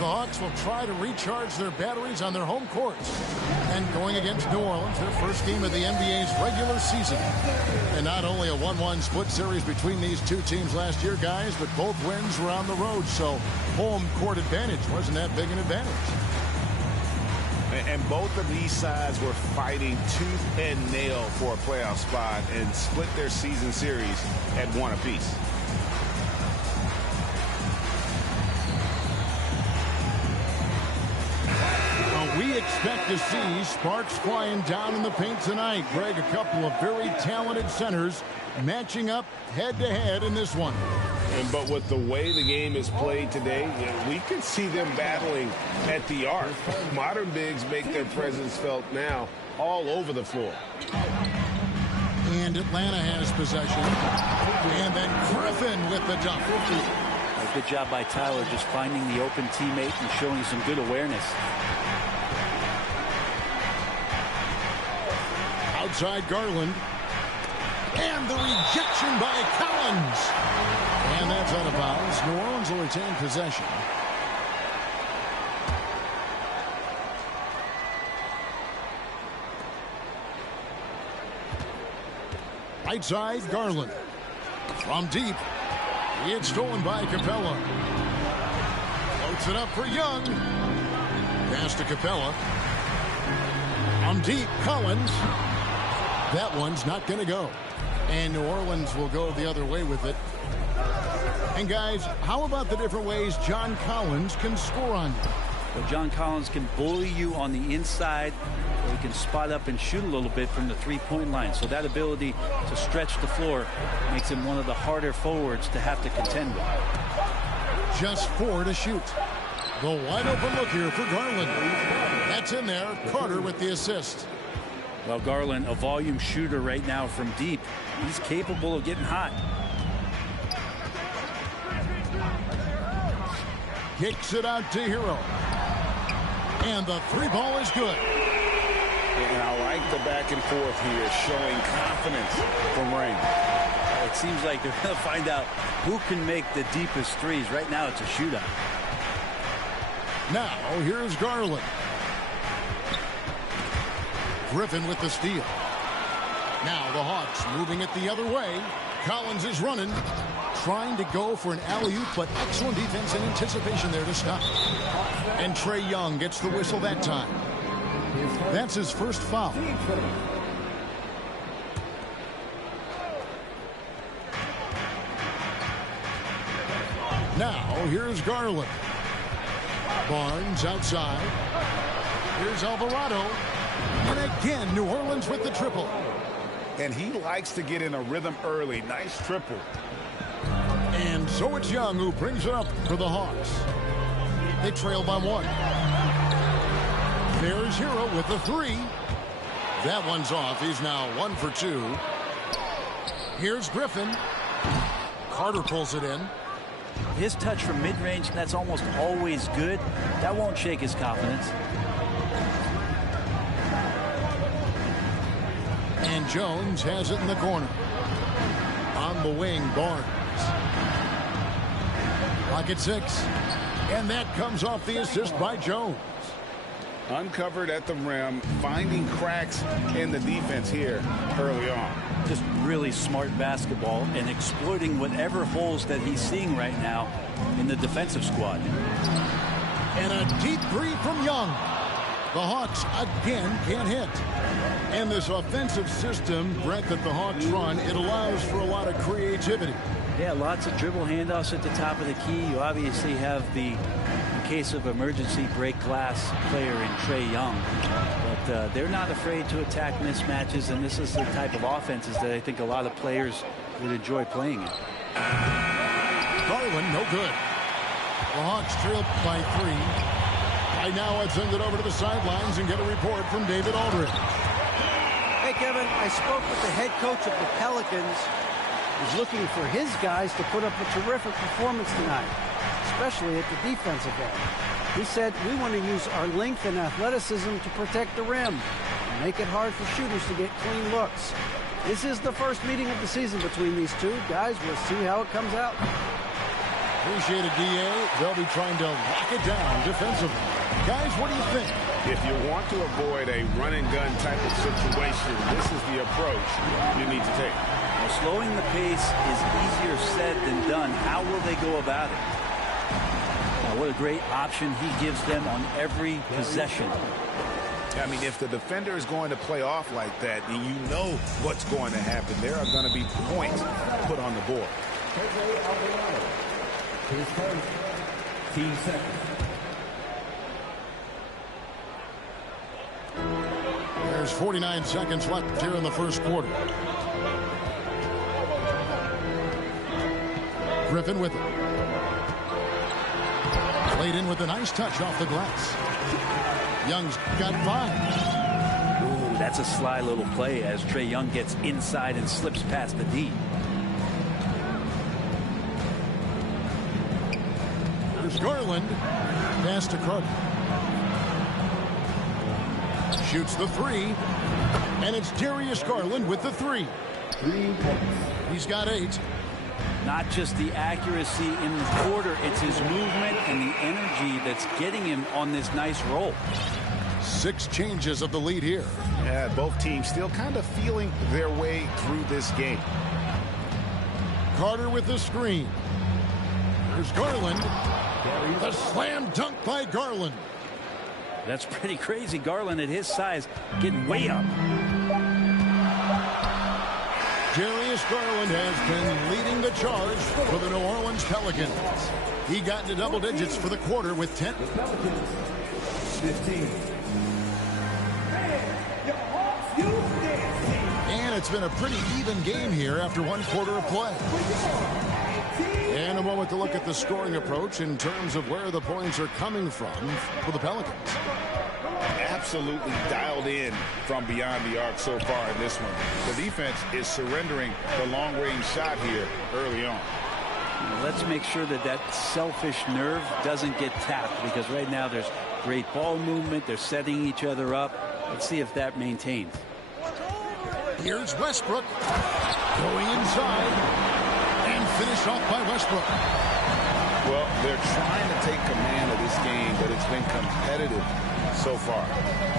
The Hawks will try to recharge their batteries on their home courts. And going against New Orleans, their first game of the NBA's regular season. And not only a 1-1 split series between these two teams last year, guys, but both wins were on the road. So home court advantage wasn't that big an advantage. And both of these sides were fighting tooth and nail for a playoff spot and split their season series at one apiece. We expect to see sparks flying down in the paint tonight. Greg, a couple of very talented centers matching up head-to-head in this one. But with the way the game is played today, we could see them battling at the arc. Modern bigs make their presence felt now all over the floor. And Atlanta has possession. And then Griffin with the dunk. Good job by Tyler just finding the open teammate and showing some good awareness. Outside Garland. And the rejection by Collins. And that's out of bounds. New Orleans will retain possession. Right side, Garland. From deep. It's stolen by Capella. Floats it up for Young. Pass to Capella. From deep, Collins. That one's not going to go. And New Orleans will go the other way with it. And guys, how about the different ways John Collins can score on you? Well, John Collins can bully you on the inside, or he can spot up and shoot a little bit from the three-point line. So that ability to stretch the floor makes him one of the harder forwards to have to contend with. Just 4 to shoot. The wide open look here for Garland. That's in there. Carter with the assist. Well, Garland, a volume shooter right now from deep. He's capable of getting hot. Kicks it out to Hero. And the three ball is good. And I like the back and forth here, showing confidence from Ring. It seems like they're going to find out who can make the deepest threes. Right now, it's a shootout. Now, here's Garland. Griffin with the steal. Now the Hawks moving it the other way. Collins is running, trying to go for an alley-oop, but excellent defense and anticipation there to stop. And Trae Young gets the whistle that time. That's his first foul. Now, here's Garland. Barnes outside. Here's Alvarado. And again, New Orleans with the triple. And he likes to get in a rhythm early. Nice triple. And so it's Young who brings it up for the Hawks. They trail by 1. There's Hero with the 3. That one's off. He's now 1 for 2. Here's Griffin. Carter pulls it in. His touch from mid-range, that's almost always good. That won't shake his confidence. And Jones has it in the corner. On the wing, Barnes. Pocket 6. And that comes off the assist by Jones. Uncovered at the rim, finding cracks in the defense here early on. Just really smart basketball and exploiting whatever holes that he's seeing right now in the defensive squad. And a deep 3 from Young. The Hawks again can't hit. And this offensive system, Brett, that the Hawks run, it allows for a lot of creativity. Yeah, lots of dribble handoffs at the top of the key. You obviously have the, in case of emergency, break glass player in Trae Young. But they're not afraid to attack mismatches, and this is the type of offenses that I think a lot of players would enjoy playing in. Garland, no good. The Hawks trail by 3. Right now, I'd send it over to the sidelines and get a report from David Aldridge. Hey, Kevin, I spoke with the head coach of the Pelicans. He's looking for his guys to put up a terrific performance tonight, especially at the defensive end. He said, we want to use our length and athleticism to protect the rim and make it hard for shooters to get clean looks. This is the first meeting of the season between these two. Guys, we'll see how it comes out. Appreciate it, DA. They'll be trying to lock it down defensively. Guys, what do you think? If you want to avoid a run-and-gun type of situation, this is the approach you need to take. Well, slowing the pace is easier said than done. How will they go about it? What a great option he gives them on every possession. I mean, if the defender is going to play off like that, then you know what's going to happen. There are going to be points put on the board. Team seconds. There's 49 seconds left here in the first quarter. Griffin with it. Played in with a nice touch off the glass. Young's got 5. Ooh, that's a sly little play as Trae Young gets inside and slips past the D. There's Garland. Pass to Carter. Shoots the 3. And it's Darius Garland with the 3. He's got 8. Not just the accuracy in the quarter, it's his movement and the energy that's getting him on this nice roll. 6 changes of the lead here. Yeah, both teams still kind of feeling their way through this game. Carter with the screen. There's Garland. The slam dunk by Garland. That's pretty crazy. Garland at his size getting way up. Darius Garland has been leading the charge for the New Orleans Pelicans. He got into double digits for the quarter with 10. 15. And it's been a pretty even game here after 1 quarter of play. And a moment to look at the scoring approach in terms of where the points are coming from for the Pelicans. Absolutely dialed in from beyond the arc so far in this one. The defense is surrendering the long-range shot here early on. Let's make sure that that selfish nerve doesn't get tapped, because right now there's great ball movement. They're setting each other up. Let's see if that maintains. Here's Westbrook going inside and finished off by Westbrook. Well, they're trying to take command of this game, but it's been competitive so far.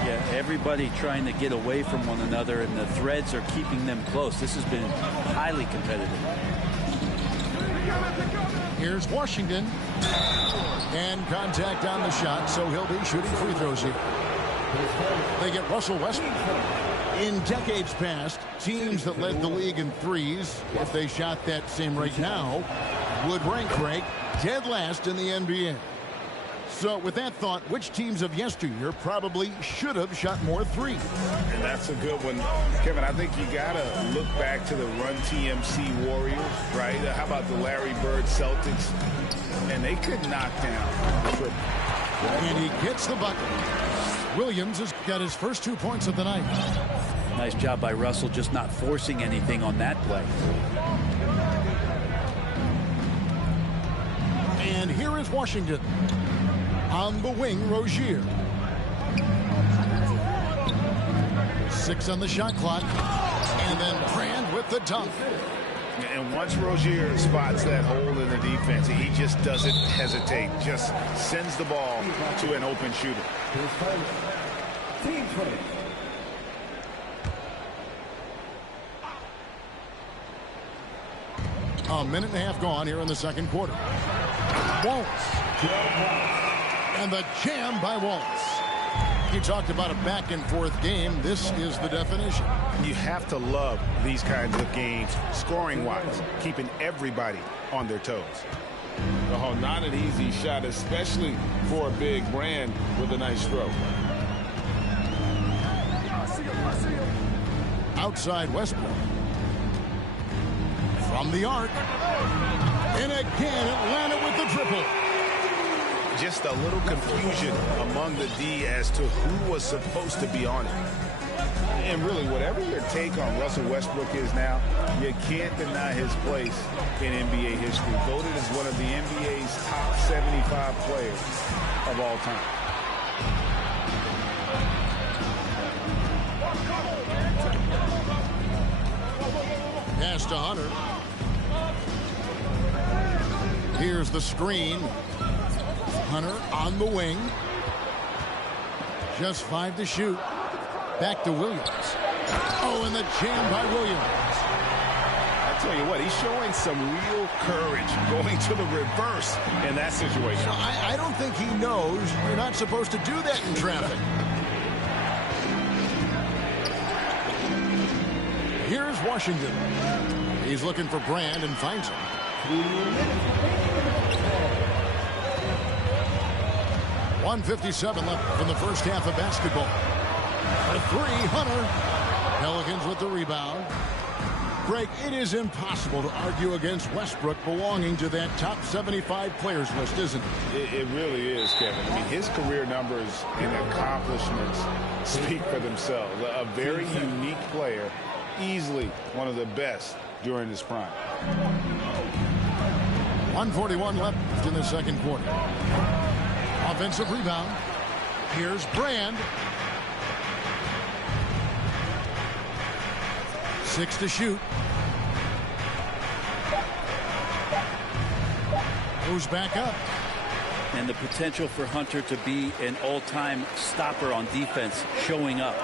Yeah, everybody trying to get away from one another, and the threads are keeping them close. This has been highly competitive. Here's Washington. And contact on the shot, so he'll be shooting free throws here. They get Russell Westbrook. In decades past, teams that led the league in threes, if they shot that same rate now, would rank Craig dead last in the NBA. So with that thought, which teams of yesteryear probably should have shot more threes? And that's a good one. Kevin, I think you got to look back to the Run TMC Warriors, right? How about the Larry Bird Celtics? And they could knock down the triple. And he gets the bucket. Williams has got his first 2 points of the night. Nice job by Russell, just not forcing anything on that play. And here is Washington. On the wing, Rozier. 6 on the shot clock. And then Brand with the dunk. And once Rozier spots that hole in the defense, he just doesn't hesitate. Just sends the ball to an open shooter. Team play. A minute and a half gone here in the second quarter. Wallace. And the jam by Wallace. You talked about a back and forth game. This is the definition. You have to love these kinds of games, scoring-wise, keeping everybody on their toes. Oh, not an easy shot, especially for a big Brand with a nice stroke. Outside Westbrook. From the arc. And again, Atlanta with the triple. Just a little confusion among the D as to who was supposed to be on it. And really, whatever your take on Russell Westbrook is now, you can't deny his place in NBA history. Voted as one of the NBA's top 75 players of all time. Pass to Hunter. Here's the screen. Hunter on the wing. Just 5 to shoot. Back to Williams. Oh, and the jam by Williams. I tell you what, he's showing some real courage going to the reverse in that situation. I don't think he knows you're not supposed to do that in traffic. Here's Washington. He's looking for Brand and finds him. 1:57 left from the first half of basketball. For 3, Hunter. Pelicans with the rebound. Greg, it is impossible to argue against Westbrook belonging to that top 75 players list, isn't it? It really is, Kevin. I mean, his career numbers and accomplishments speak for themselves. A very unique player, easily one of the best during his prime. 1:41 left in the second quarter. Offensive rebound. Here's Brand. 6 to shoot. Goes back up. And the potential for Hunter to be an all-time stopper on defense showing up.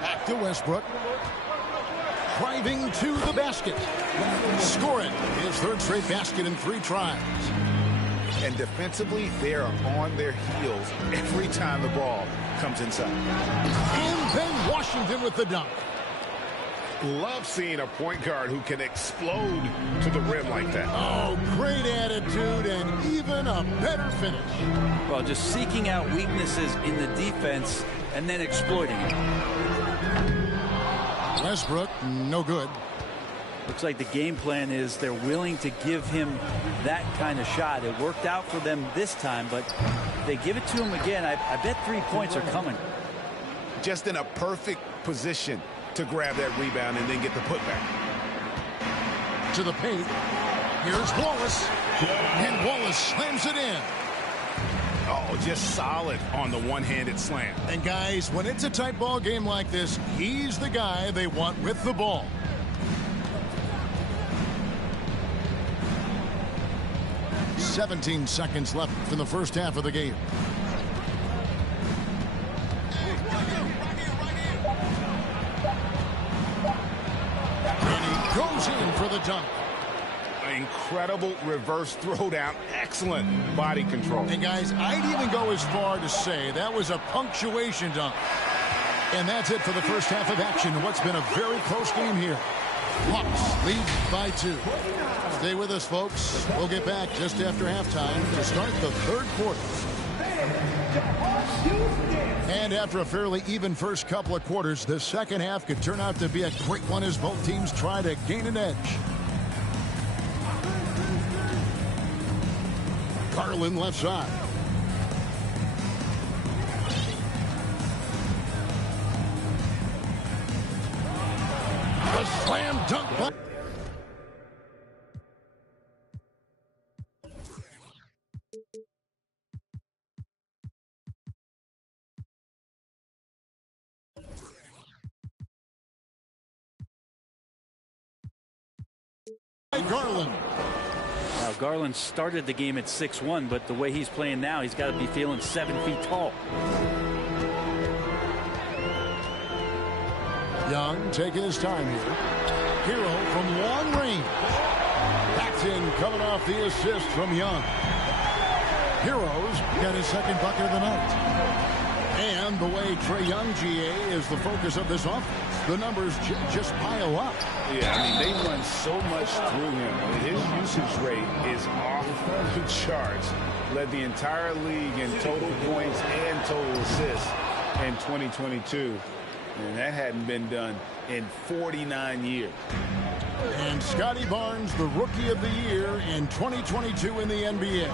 Back to Westbrook. Driving to the basket. Scoring his third straight basket in 3 tries. And defensively, they are on their heels every time the ball comes inside. And then Washington with the dunk. Love seeing a point guard who can explode to the rim like that. Oh, great attitude and even a better finish. Well, just seeking out weaknesses in the defense and then exploiting it. Westbrook, no good. Looks like the game plan is they're willing to give him that kind of shot. It worked out for them this time, but if they give it to him again, I bet 3 points are coming. Just in a perfect position to grab that rebound and then get the putback. To the paint. Here's Wallace. And Wallace slams it in. Oh, just solid on the one-handed slam. And guys, when it's a tight ball game like this, he's the guy they want with the ball. .17 seconds left in the first half of the game. And he goes in for the dunk. Incredible reverse throwdown. Excellent body control. And guys, I'd even go as far to say that was a punctuation dunk. And that's it for the first half of action. What's been a very close game here. Hawks lead by 2. Stay with us, folks. We'll get back just after halftime to start the third quarter. And after a fairly even first couple of quarters, the second half could turn out to be a quick one as both teams try to gain an edge. Garland left side. A slam dunk by Garland. Now, Garland started the game at 6'1", but the way he's playing now, he's got to be feeling 7 feet tall. Young taking his time here. Hero from long range. That's in, coming off the assist from Young. Hero's got his second bucket of the night. And the way Trae Young, GA, is the focus of this offense, the numbers just pile up. Yeah, I mean, they run so much through him. His usage rate is off the charts. Led the entire league in total points and total assists in 2022. And that hadn't been done in 49 years. And Scotty Barnes, the Rookie of the Year in 2022 in the NBA.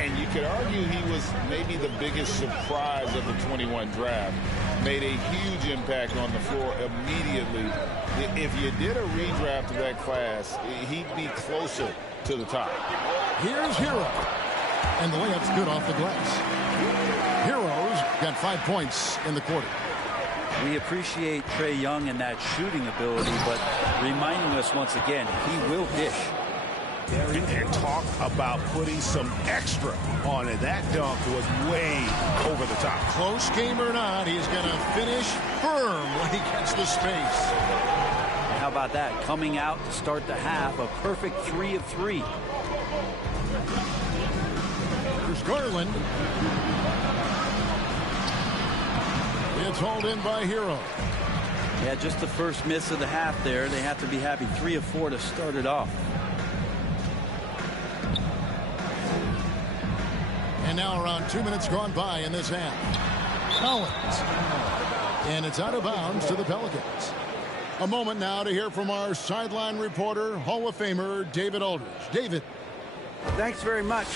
And you could argue he was maybe the biggest surprise of the 21 draft. Made a huge impact on the floor immediately. If you did a redraft of that class, he'd be closer to the top. Here's Hero. And the layup's good off the glass. Hero's got 5 points in the quarter. We appreciate Trae Young and that shooting ability, but reminding us once again, he will dish. And talk about putting some extra on it. That dunk was way over the top. Close game or not, he's going to finish firm when he gets the space. How about that? Coming out to start the half, a perfect 3 of 3. Here's Garland. It's hauled in by Hero. Yeah, just the first miss of the half there. They have to be happy. 3 of 4 to start it off. And now around 2 minutes gone by in this half. Collins. And it's out of bounds to the Pelicans. A moment now to hear from our sideline reporter, Hall of Famer David Aldridge. David. Thanks very much.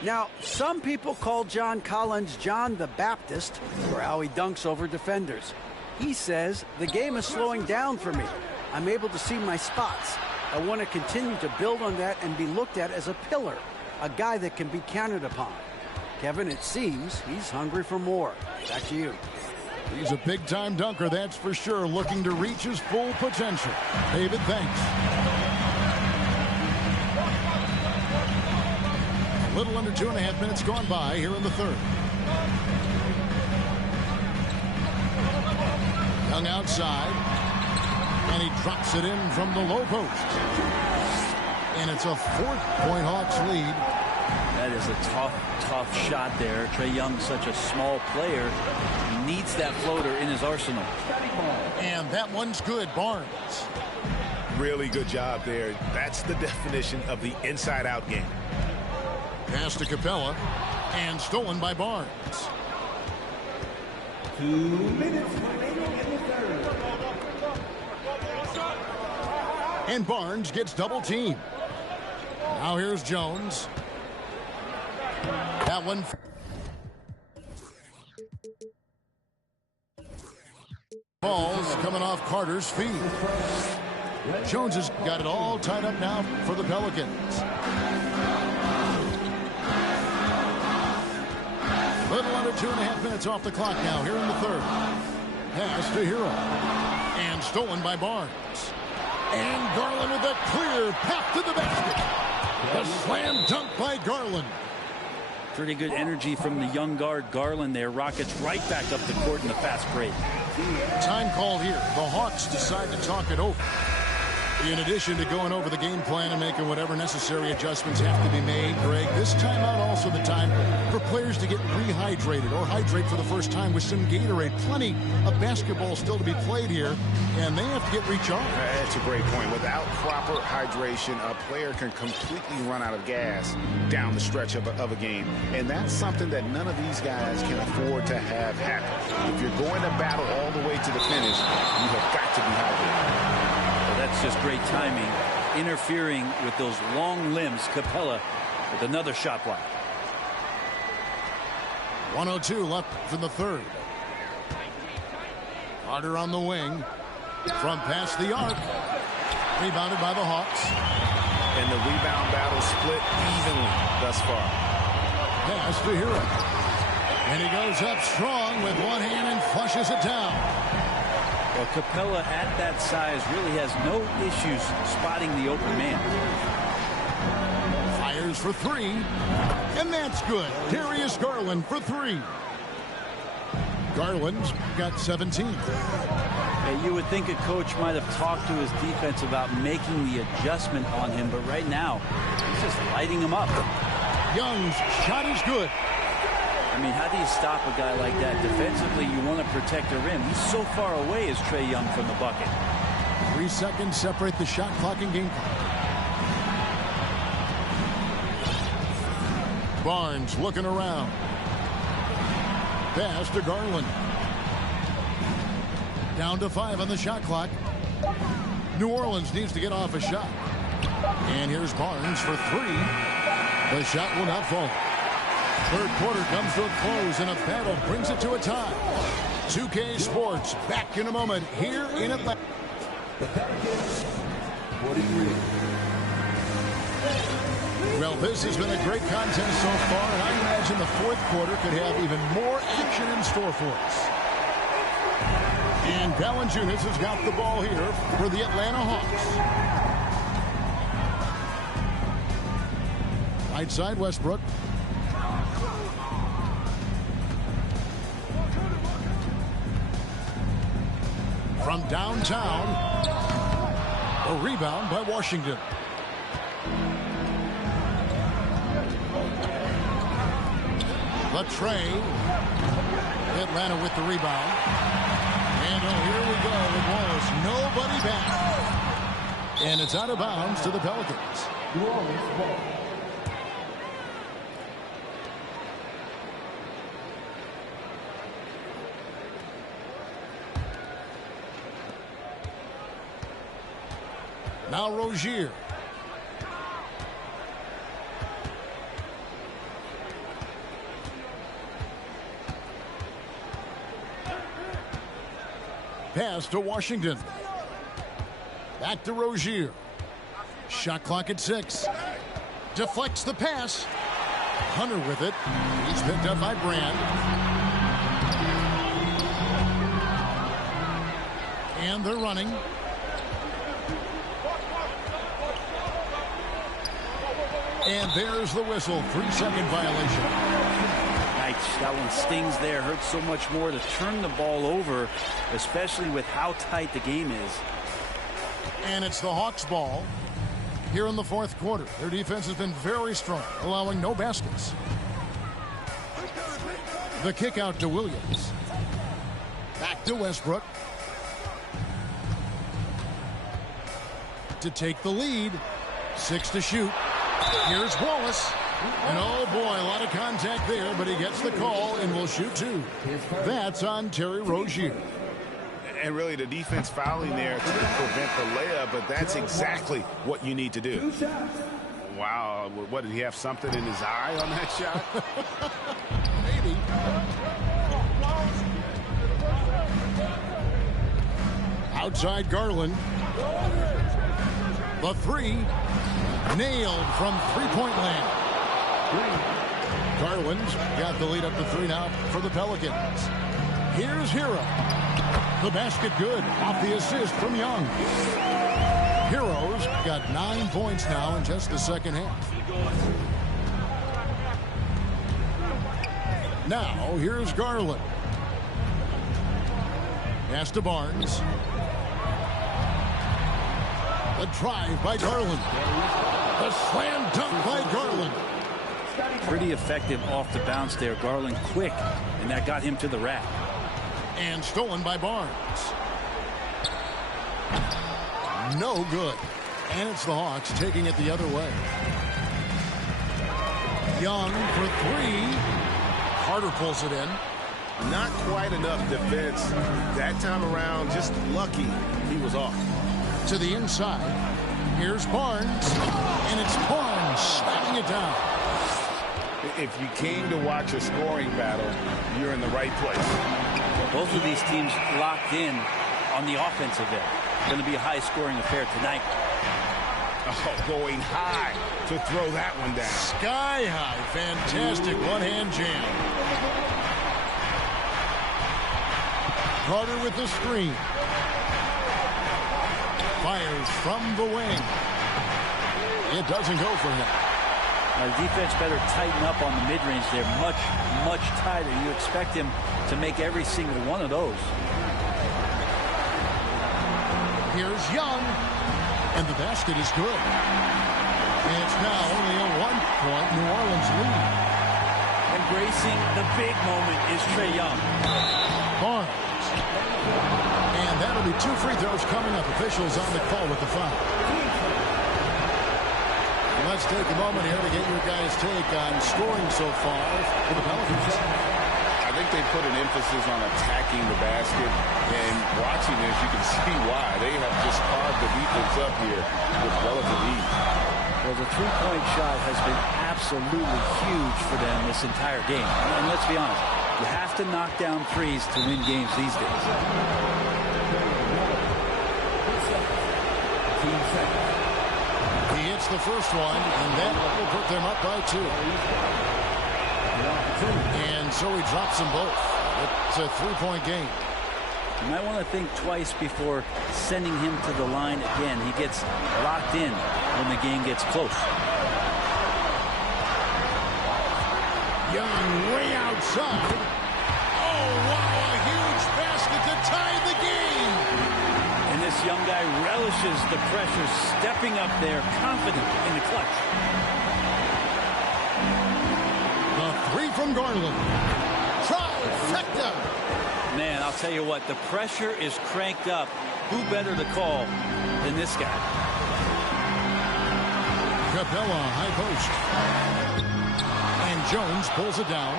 Now, some people call John Collins John the Baptist for how he dunks over defenders. He says, the game is slowing down for me. I'm able to see my spots. I want to continue to build on that and be looked at as a pillar, a guy that can be counted upon. Kevin, it seems he's hungry for more. Back to you. He's a big-time dunker, that's for sure, looking to reach his full potential. David, thanks. A little under 2.5 minutes gone by here in the third. Young outside, and he drops it in from the low post. And it's a 4-point Hawks lead. That is a tough shot there. Trae Young, such a small player, needs that floater in his arsenal. And that one's good. Barnes. Really good job there. That's the definition of the inside-out game. Pass to Capella, and stolen by Barnes. 2 minutes remaining in the third. And Barnes gets double teamed. Now here's Jones. That one. Ball's coming off Carter's feet. Jones has got it all tied up now for the Pelicans. Little under 2.5 minutes off the clock now here in the third. Pass to Hero. And stolen by Barnes. And Garland with a clear path to the basket. A slam dunk by Garland. Pretty good energy from the young guard Garland there. Rockets right back up the court in the fast break. Time called here. The Hawks decide to talk it over. In addition to going over the game plan and making whatever necessary adjustments have to be made, Greg, this timeout also the time for players to get rehydrated or hydrate for the first time with some Gatorade. Plenty of basketball still to be played here, and they have to get recharged. That's a great point. Without proper hydration, a player can completely run out of gas down the stretch of a game. And that's something that none of these guys can afford to have happen. If you're going to battle all the way to the finish, you have got to be hydrated. That's just great timing, interfering with those long limbs. Capella with another shot block. 1:02 left in the third. Carter on the wing. From past the arc. Rebounded by the Hawks. And the rebound battle split evenly thus far. Pass to Hero. And he goes up strong with one hand and flushes it down. Well, Capella at that size really has no issues spotting the open man. Fires for three. And that's good. Darius Garland for three. Garland's got 17. Yeah, you would think a coach might have talked to his defense about making the adjustment on him, but right now, he's just lighting him up. Young's shot is good. I mean, how do you stop a guy like that? Defensively, you want to protect the rim. He's so far away as Trae Young from the bucket. 3 seconds separate the shot clock and game clock. Barnes looking around. Pass to Garland. Down to 5 on the shot clock. New Orleans needs to get off a shot. And here's Barnes for 3. The shot will not fall. Third quarter comes to a close, and a battle brings it to a tie. 2K Sports back in a moment here in Atlanta. Well, this has been a great contest so far, and I imagine the fourth quarter could have even more action in store for us. And Valanciunas has got the ball here for the Atlanta Hawks. Right side, Westbrook. From downtown, a rebound by Washington. The Trae. Atlanta with the rebound. And here we go with Wallace. Nobody back. And it's out of bounds to the Pelicans. Now Rozier. Pass to Washington. Back to Rozier. Shot clock at 6. Deflects the pass. Hunter with it. He's picked up by Brand. And they're running. And there's the whistle. 3-second violation. That one stings there. Hurts so much more to turn the ball over, especially with how tight the game is. And it's the Hawks' ball here in the fourth quarter. Their defense has been very strong, allowing no baskets. The kick out to Williams. Back to Westbrook. To take the lead. 6 to shoot. Here's Wallace. And oh boy, a lot of contact there, but he gets the call and will shoot 2. That's on Terry Rozier. And really the defense fouling there to prevent the layup, but that's exactly what you need to do. Wow, what, did he have something in his eye on that shot? Maybe. Outside Garland. The 3. Nailed from three-point land. Garland's got the lead up to 3 now for the Pelicans. Here's Hero. The basket good off the assist from Young. Hero's got 9 points now in just the second half. Now here's Garland. Pass to Barnes. The drive by Garland. The slam dunk by Garland. Pretty effective off the bounce there. Garland quick, and that got him to the rack. And stolen by Barnes. No good. And it's the Hawks taking it the other way. Young for three. Carter pulls it in. Not quite enough defense that time around. Just lucky he was off. To the inside. Here's Barnes. And it's Barnes slamming it down. If you came to watch a scoring battle, you're in the right place. Both of these teams locked in on the offensive end. Going to be a high-scoring affair tonight. Oh, going high to throw that one down. Sky high. Fantastic one-hand jam. Carter with the screen. Fires from the wing. It doesn't go for him. The defense better tighten up on the mid-range there. Much, much tighter. You expect him to make every single one of those. Here's Young. And the basket is good. And it's now only a 1-point New Orleans lead. Embracing the big moment is Trae Young. Barnes. And that'll be 2 free throws coming up. Officials on the call with the foul. Let's take a moment here to get your guys' take on scoring so far for the Pelicans. I think they put an emphasis on attacking the basket, and watching this, you can see why. They have just carved the defense up here with relative ease. Well, the three-point shot has been absolutely huge for them this entire game. And let's be honest, you have to knock down threes to win games these days. He hits the first one, and that will put them up by 2. And so he drops them both. It's a 3-point game. You might want to think twice before sending him to the line again. He gets locked in when the game gets close. Young way outside. Oh, wow, a huge basket to tie the game. And this young guy relishes the pressure, stepping up there, confident in the clutch. The 3 from Garland. Trifecta. Man, I'll tell you what, the pressure is cranked up. Who better to call than this guy? Capella, high post. And Jones pulls it down.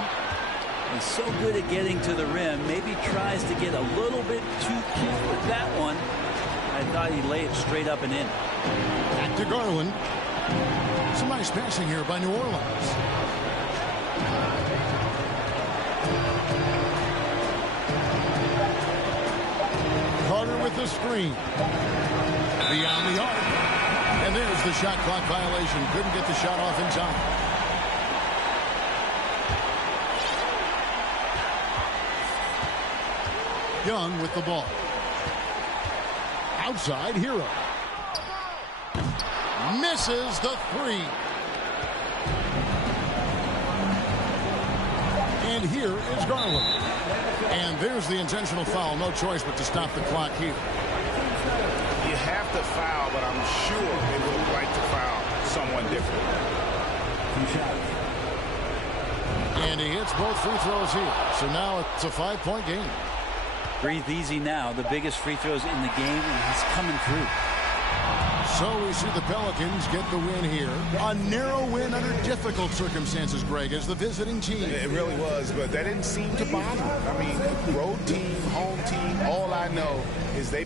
He's so good at getting to the rim. Maybe tries to get a little bit too cute with that one. I thought he'd lay it straight up and in. Back to Garland. Some nice passing here by New Orleans. Carter with the screen. Beyond the arc. And there's the shot clock violation. Couldn't get the shot off in time. Young with the ball. Outside, Hero. Misses the 3. And here is Garland. And there's the intentional foul. No choice but to stop the clock here. You have to foul, but I'm sure they would have liked to foul someone different. And he hits both free throws here. So now it's a 5-point game. Breathe easy now. The biggest free throws in the game, and he's coming through. So we see the Pelicans get the win here. A narrow win under difficult circumstances, Greg, as the visiting team. It really was, but that didn't seem to bother. I mean, road team, home team, all I know is they